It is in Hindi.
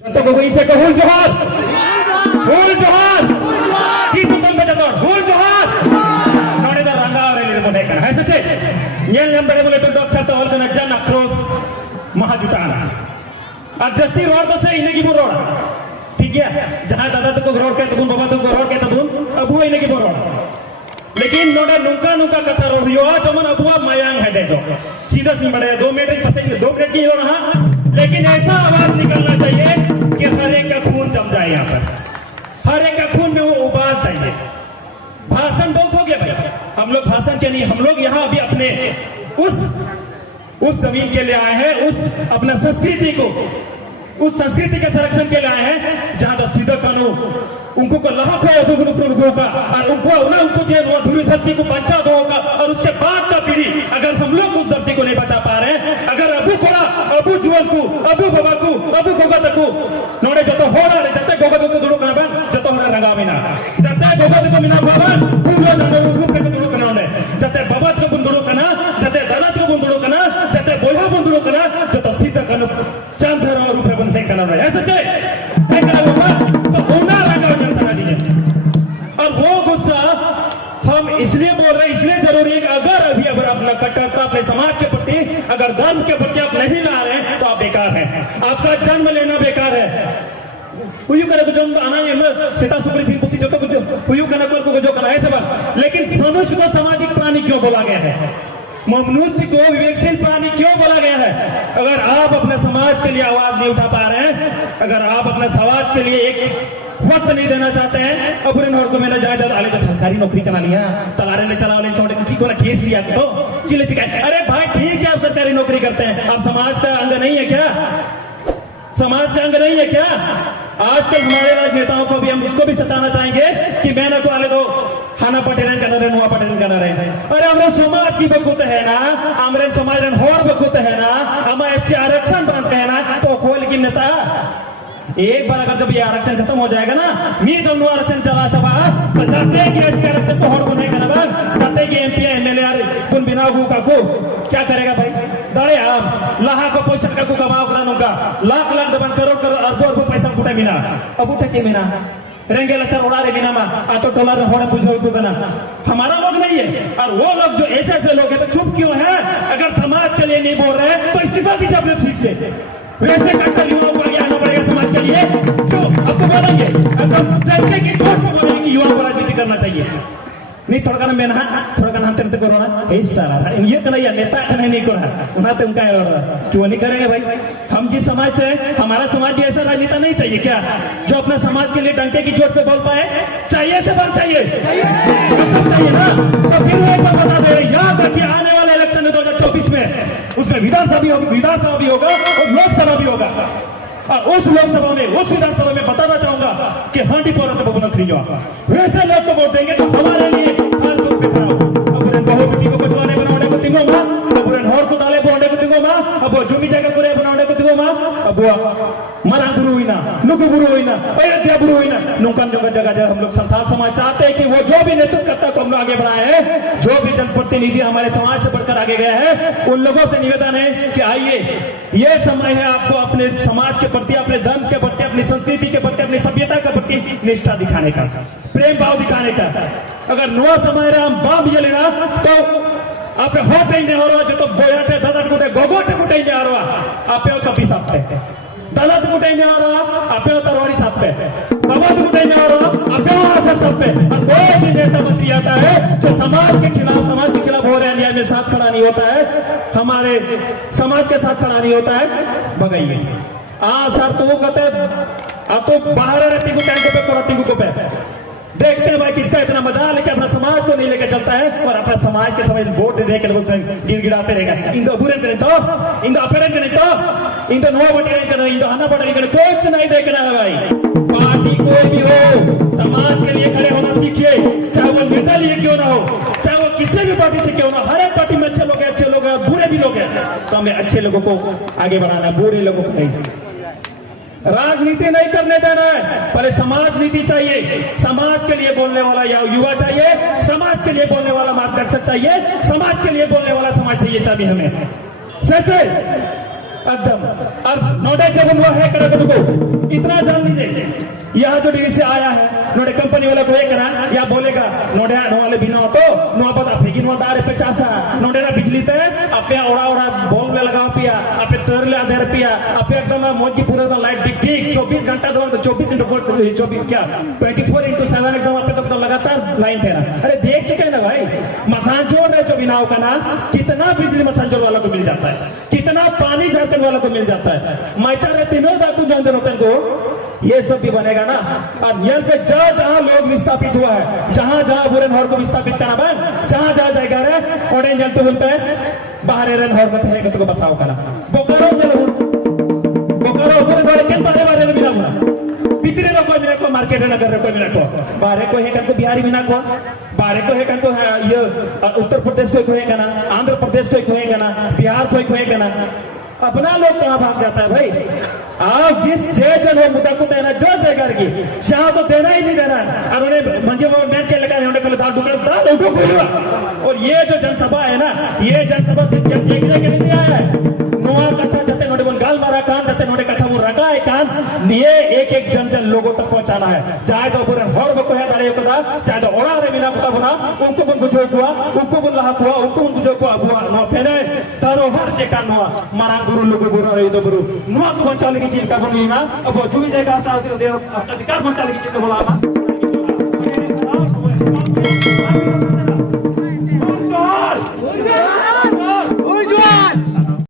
जतो को इसे को हुल जोहार की तुम पे जतो हुल जोहार नोडे दा रंगा और ले को देखना है सच्चे ñel ñam da बोले तो डॉक्टर तो और ना जन अक्रोस महाजुटाना और जस्ती रोड तो से इने की बोरोड ठीक है जहां दादा तो को रोड के तबुन बाबा तो को रोड के तबुन अबू इने की बोरोड लेकिन नोडे नुका नुका कथा रोहियो जमन अबुआ मयांग है दे जो सीधा सी बड़े 2 मिनट पसे 2 मिनट की हो रहा लेकिन ऐसा आवाज निकलना चाहिए कि हर एक का खून जम जाए यहाँ पर हर एक का खून में वो उबाल चाहिए। भाषण बहुत हो गया भाई, हम लोग भाषण के लिए हम लोग यहाँ अभी अपने उस जमीन के लिए आए हैं, उस अपना संस्कृति को उस संस्कृति के संरक्षण के लिए आए हैं जहाँ तो सीधा कानून उनको को लाख हो का और उनको जो अधूरी धरती को बचा दो होगा और उसके बाद का पीढ़ी अगर हम लोग उस धरती को नहीं बचा पा रहे हैं अगर अबू छोड़ा अबू जुअल को अबू बाबा को अबू गोगा तक नोड़े जो तो हो रहा है जते गोगा को दुड़ो करना बन जो तो हो रहा रंगा बिना जते गोगा को मिना बाबा पूरा जंगल रूप के दुड़ो करना ने जते बाबा को बुंदुड़ो करना जते दलत को बुंदुड़ो करना जते बोया बुंदुड़ो करना जो तो सीधा कनु चांद धरा रूप बन फेंक करना है ऐसे है करना बाबा तो होना रंगा जनसना दी और वो गुस्सा हम इसलिए बोल रहे हैं इसलिए जरूरी है कि अगर अपना कट्टरता अपने समाज के प्रति अगर धर्म के प्रति आप नहीं ला रहे हैं तो आप बेकार हैं, आपका जन्म लेना बेकार है। हुयू करे को जन्म आना है सीता सुपरी सिंह पुसी जो तो कुछ हुयू करना को जो करना है सब लेकिन मनुष्य को सामाजिक प्राणी क्यों बोला गया है, मनुष्य को विवेकशील प्राणी क्यों बोला गया है? अगर आप अपने समाज के लिए आवाज नहीं उठा पा रहे हैं, अगर आप अपने समाज के लिए एक वक्त नहीं देना चाहते हैं अब को मैंने जायदाद आले तो सरकारी नौकरी करा लिया तलारे ने चला ले थोड़े किसी को ना केस लिया तो चिल्ले चिल्लाए अरे भाई ठीक है आप सरकारी नौकरी करते हैं आप समाज का अंग नहीं है क्या, समाज का अंग नहीं है क्या? आजकल हमारे राजनेताओं को भी हम उसको भी सताना चाहेंगे कि मैंने को आले तो खाना पटेरन करना रहे नुआ पटेरन करना रहे अरे हमारे समाज की बकुत है ना हमारे समाज होर बकुत है ना हमारे आरक्षण बनते हैं ना तो कोई लेकिन नेता एक बार अगर जब ये आरक्षण खत्म हो जाएगा ना मी दोनों आरक्षण चला चबा तो जाते कि इसके आरक्षण तो होड़ बने का ना जाते कि एमपी एमएलए पुन बिना हु का को क्या करेगा भाई दड़े हम लाहा को पैसा का को कमाओ करानो का लाख लाख दबन करोड़ अरबों पैसा कुटा बिना अब उठे चे बिना रेंगे लचर उड़ा रे बिना मा आ तो डॉलर होने बुझो को बना हमारा लोग नहीं है और वो लोग जो ऐसे ऐसे लोग हैं तो चुप क्यों है? अगर समाज के लिए नहीं बोल रहे हैं तो इस्तीफा दीजिए अपने सीट से, वैसे कट्टर युवाओं को आगे आना पड़ेगा समाज के लिए जो आपको बोलेंगे अगर देखते कि चोट को बोलेंगे कि युवाओं को राजनीति करना चाहिए नहीं थोड़ा गाना मेना थोड़ा गाना हंते हंते कोरोना है सारा ये तो नहीं नेता नहीं कोना उन्हें उनका क्यों नहीं करेंगे भाई? हम जिस समाज से हमारा समाज भी ऐसा राजनेता नहीं चाहिए क्या जो अपने समाज के लिए डंके की चोट पे बोल पाए? चाहिए से बात चाहिए ना तो फिर वो एक बार बता दे याद रखिए आने वाले इलेक्शन में 2024 में उसमें विधानसभा भी होगा और लोकसभा भी होगा और उस लोकसभा में उस विधानसभा में बताना चाहूंगा कि हांडी पोरा तो बहुना खरीदो वैसे लोग को वोट देंगे तो हमारे लिए खान को पे खड़ा अब बहु बेटी को बचवाने बनाने को तिंगो मां अब हर को डाले बनाने को तिंगो मां अब जुमी जगह करे बनाने को तिंगो मां अब मरा गुरु हुई ना नुक गुरु हुई ना अयोध्या गुरु हुई ना नुकन जगह हम लोग संथाल समाज चाहते हैं कि वो जो भी नेतृत्व करता को हम लोग आगे बढ़ाए हैं, जो भी जनप्रतिनिधि हमारे समाज से बढ़कर आगे गए हैं उन लोगों से निवेदन है कि आइए ये समय है आपको अपने समाज के प्रति अपने धर्म के प्रति अपनी संस्कृति के प्रति अपनी सभ्यता के प्रति निष्ठा दिखाने का प्रेम भाव दिखाने का। अगर नुआ समय राम बाम ये लेना तो आप होट नहीं हो रहा जो तो बोयाटे ददट गुटे गोगोटे गुटे नहीं आ रहा आप कपी सापते दलत गुटे नहीं आ रहा आप तरवारी सापते बाबा गुटे नहीं आ रहा आप असर सापते और कोई भी नेता मंत्री आता है जो समाज के खिलाफ हो रहे अन्याय में साथ खड़ा नहीं होता है, हमारे समाज के साथ खड़ा नहीं होता है भगाइए सर तो वो कहते अब तो बाहर रहती को टैंको पे कोरती को पे देखते हैं भाई किसका इतना मजा लेके अपना समाज को नहीं लेके चलता है और अपना समाज के समय वोट दे के गिड़गिड़ाते रहेगा इंदो बुरे करें तो इंदो अपेरन करें तो इंदो नो बटे करें इंदो हना बटे करें कुछ नहीं देखना है भाई। पार्टी कोई भी हो समाज के लिए खड़े होना सीखिए, चाहे वो नेता लिए क्यों ना हो, चाहे वो किसी भी पार्टी से क्यों ना, हर एक पार्टी में अच्छे लोग हैं बुरे भी लोग हैं तो हमें अच्छे लोगों को आगे बढ़ाना, बुरे लोगों को नहीं। राजनीति नहीं करने देना है, पहले समाज नीति चाहिए, समाज के लिए बोलने वाला युवा चाहिए, समाज के लिए बोलने वाला मार्गदर्शक चाहिए, समाज के लिए बोलने वाला समाज चाहिए चाबी हमें सच है। एकदम। अब नोडे जब हुआ है करा को इतना जान लीजिए, यहाँ जो डीवी से आया है नोडे कंपनी वाला को एक करा या बोलेगा नोडे वाले बिना तो नो पता फेगी नो दारे 50 नोडे ना बिजली ते आपे ओड़ा ओड़ा बॉल में लगाओ पिया आपे तर ले आधे रुपया आपे एकदम मोजी पूरा तो लाइट दिख ठीक 24 घंटा दो 24 इंटू 24 क्या 24x7 एकदम आपे तो लगातार लाइन थे ना। अरे देख चुके हैं ना भाई, मसांजोर है जो बिनाव का ना, कितना बिजली मसांजोर वाला को मिल जाता है, कितना पानी झारखंड वाला को मिल जाता है। मैतर रहते नो दाकू जानते होते को ये सब भी बनेगा ना। और यहाँ पे जहाँ जहाँ लोग विस्थापित हुआ है, जहाँ जहाँ बुरेन हॉर को विस्थापित करा बन, जहाँ जहाँ जाएगा रे ओडे जलते बोलते बाहर रेन हॉर को थे तो बसाओ करा बोकारो जल बोकारो बुरेन हॉर के बारे में मिला हुआ पितरे नो कोई मिला को मार्केट ना कर कोई मिला को बारे को है को बिहारी बिना को बारे को है को ये उत्तर प्रदेश को है ना, आंध्र प्रदेश को है ना, बिहार को है ना। अपना लोग कहाँ भाग जाता है भाई। आप जिस जन वो मुद्दा को देना जो जगह की शाह तो देना ही नहीं देना है। और उन्हें मंजे वो मैच के लगा उन्हें दाल डूबा दाल उठो खोलवा। और ये जो जनसभा है ना, ये जनसभा सिर्फ देखने के लिए नहीं आया है। नुआ कथा जते नोडे बोल गाल मारा कान जते नोडे कथा वो रखा है कान ये एक एक जन लोगों तक पहुंचाना है। चाहे तो पूरे हर वो है दारे कदा चाहे तो ओड़ा रे बिना पता बना उनको बन बुझो हुआ उनको बन लहा हुआ उनको बन बुझो हुआ बुआ नो फेने तारो हर जे कान हुआ मारा गुरु लोग गुरु रे तो गुरु नुआ को बचाने की चीज का बनी ना। अब जुई जगह सा दे अधिकार बचाने की चीज बोला ना।